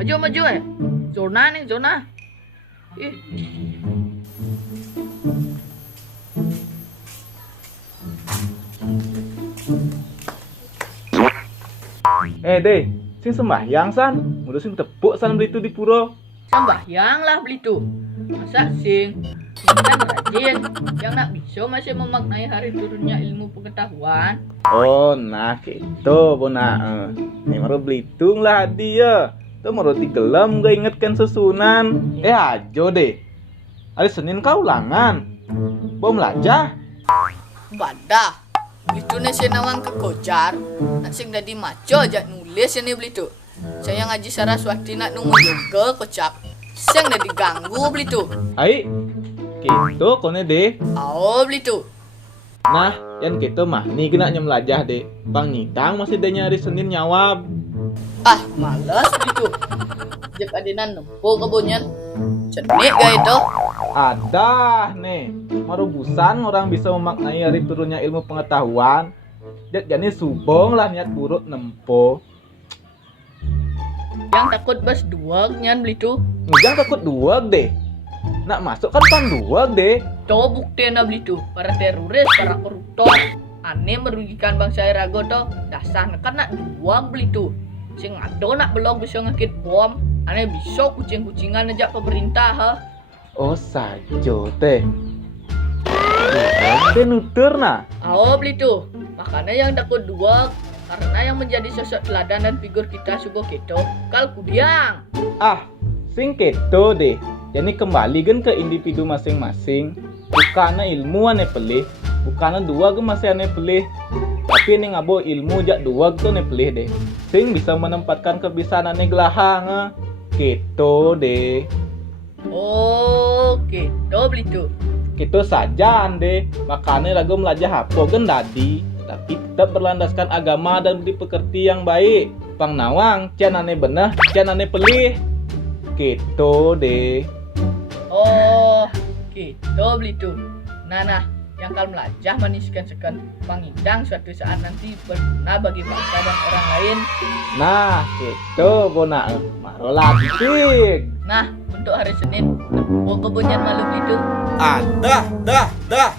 Maju eh. Zona nih, zona. Ih, Deh, sing sembahyang san, ngurusin tepuk san beli itu di puro. sembahyang lah beli tuh. Masa sing? Ini kan rajin. Yang nak bisa masih memaknai hari turunnya ilmu pengetahuan. Oh, nah gitu, bona. Nih maru Belitung lah dia. Tuh maru tigelam gak ingetkan susunan. Ajo deh. Hari Senin kau ulangan. Bom lajah. Badah. Beli tuh nasi nawang ke kocar. Nak sing dadi maco aja nulis ini beli tuh. Saya ngaji Saraswati nak nunggu juga kocap. Sing dah diganggu beli tuh. Ai, gitu kone deh. Ao beli tuh. Nah, yang gitu mah nih kena nyemlajah deh. Bang Nidang masih deh hari Senin nyawab. Ah, malas beli tuh. Jek adinan nempo kebunyan. Cenik gak itu? Ada nih, marubusan orang bisa memaknai hari turunnya ilmu pengetahuan. Jadi subong lah niat buruk nempo. Yang takut bas dua nyan beli tuh. Ngejang takut dua deh. Nak masuk kan pan dua deh. Coba bukti na beli tuh. Para teroris, para koruptor. Aneh merugikan bangsa Irago tuh. Dasar kan nak dua beli tuh. Sing ado nak belok bisa ngekit bom. Aneh bisa kucing-kucingan aja pemerintah ha. Oh sajo teh. Teh nutur nah. Ao beli tuh. Makanya yang takut dua. Karena yang menjadi sosok teladan dan figur kita subuh keto. Kal kudiang. Ah, sing keto deh. Jadi kembali kan ke individu masing-masing. Bukannya ilmu ane pelih. Bukannya dua ke masih ane pelih. Tapi ini ngabo ilmu jak dua ke ane pelih deh. Sing bisa menempatkan kebiasaan ane gelahang. Keto deh. Oh, keto beli tuh. Gitu saja ande. Makanya lagu melajah hapo kan tadi. Tapi tetap berlandaskan agama dan budi pekerti yang baik. Pang nawang, cian ane benah, cian ane pelih. Gitu deh. Oh, keto beli tuh. Nah, yang kal melajah maniskan sekan pangidang suatu saat nanti berguna bagi bangsa dan orang lain. Nah, itu bona marola titik. Nah, untuk hari Senin, mau kebunyan malu itu. Dah.